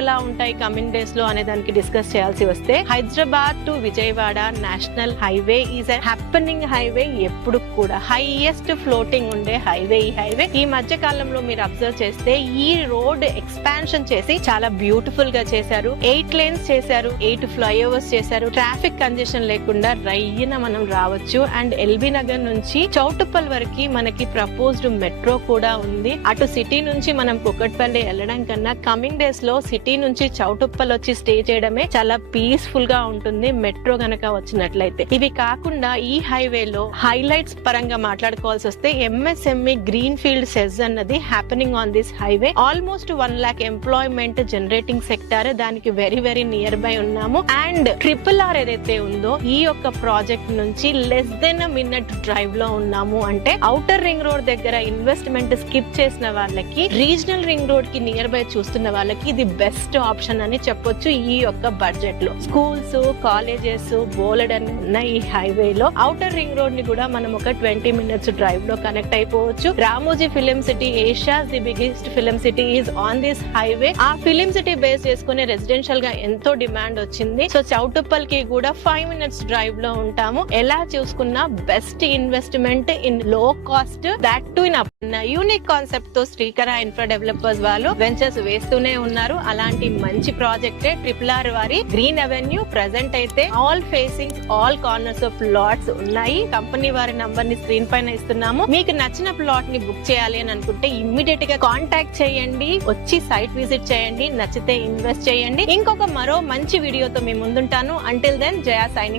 ఎలా ఉంటాయి coming days లో అనే దానికి డిస్కస్ చేయాల్సి వస్తే Hyderabad to Vijayawada national highway is a happening highway. ఎప్పుడు కూడా హైయెస్ట్ ఫ్లోటింగ్ ఉండే హైవే ఈ హైవే. ఈ మధ్య కాలంలో మీరు అబ్జర్వ్ చేస్తే ఈ రోడ్ ఎక్స్పాన్షన్ చేసి చాలా బ్యూటిఫుల్ గా చేశారు. 8 లేన్స్ చేశారు, 8 ఫ్లైఓవర్స్ చేశారు. ట్రాఫిక్ కంజెషన్ లేకుండా రయ్యన మనం రావచ్చు. అండ్ ఎల్బీ నగర్ నుంచి చౌటుప్పల్ వరకు మనకి ప్రపోజ్డ్ మెట్రో కూడా ఉంది. అటు సిటీ నుంచి మనం కుకట్పల్లి వెళ్ళడం కన్నా కమింగ్ డేస్ లో సిటీ నుంచి చౌటుప్పల్ వచ్చి స్టే చేయడమే చాలా పీస్ఫుల్ గా ఉంటుంది మెట్రో గనక వచ్చినట్లయితే. ఇవి కాకుండా ఈ హైవేలో హైలైట్స్ పరంగా మాట్లాడుకోవాల్సి వస్తే ఎంఎస్ఎంఈ గ్రీన్ ఫీల్డ్ సెజ్ అన్నది happening on this highway. Almost 1 lakh employment generating sector. దానికి వెరీ వెరీ నియర్ బై ఉన్నాము. అండ్ RRR ఏదైతే ఉందో ఈ యొక్క ప్రాజెక్ట్ నుంచి less than a minute drive లో ఉన్నాము. అంటే ఔటర్ రింగ్ రోడ్ దగ్గర ఇన్వెస్ట్మెంట్ స్కిప్ చేసిన వాళ్ళకి, రీజనల్ రింగ్ రోడ్ కి నియర్ బై చూస్తున్న వాళ్ళకి ఇది బెస్ట్ ఆప్షన్ అని చెప్పొచ్చు. ఈ యొక్క బడ్జెట్ లో స్కూల్స్, కాలేజెస్ బోలెడన్ని ఉన్న ఈ హైవే లో ఔటర్ రింగ్ రోడ్ ని కూడా మనం ఒక 20 minutes డ్రైవ్ లో కనెక్ట్ అయిపోవచ్చు. Ramoji film city, Asia's the biggest film city is on this highway. ఆ ఫిలిం సిటీ బేస్ చేసుకుని రెసిడెన్షియల్ గా ఎంతో డిమాండ్ వచ్చింది. సో చౌటుప్పల్ కి కూడా 5 minutes డ్రైవ్ లో ఉంటాము. ఎలా చూసుకున్నా బెస్ట్ ఇన్వెస్ట్మెంట్ ఇన్ లో cost, that to in unique concept తో శ్రీకర ఇన్ఫ్రా డెవలపర్స్ వాళ్ళు వెంచర్స్ వేస్తూనే ఉన్నారు. అలాంటి మంచి ప్రాజెక్టే RRR వారి గ్రీన్ అవెన్యూ. ప్రెసెంట్ అయితే all facings, all corners of plots ఉన్నాయి. కంపెనీ వారి నంబర్ ని స్క్రీన్ పైన ఇస్తున్నాము. మీకు నచ్చిన ప్లాట్ ని బుక్ చేయాలి అని అనుకుంటే ఇమ్మీడియట్ గా కాంటాక్ట్ చేయండి, వచ్చి సైట్ విజిట్ చేయండి, నచ్చితే ఇన్వెస్ట్ చేయండి. ఇంకొక మరో మంచి వీడియోతో మీ ముందుంటాను. అంటిల్ దెన్, జయా సైనింగ్.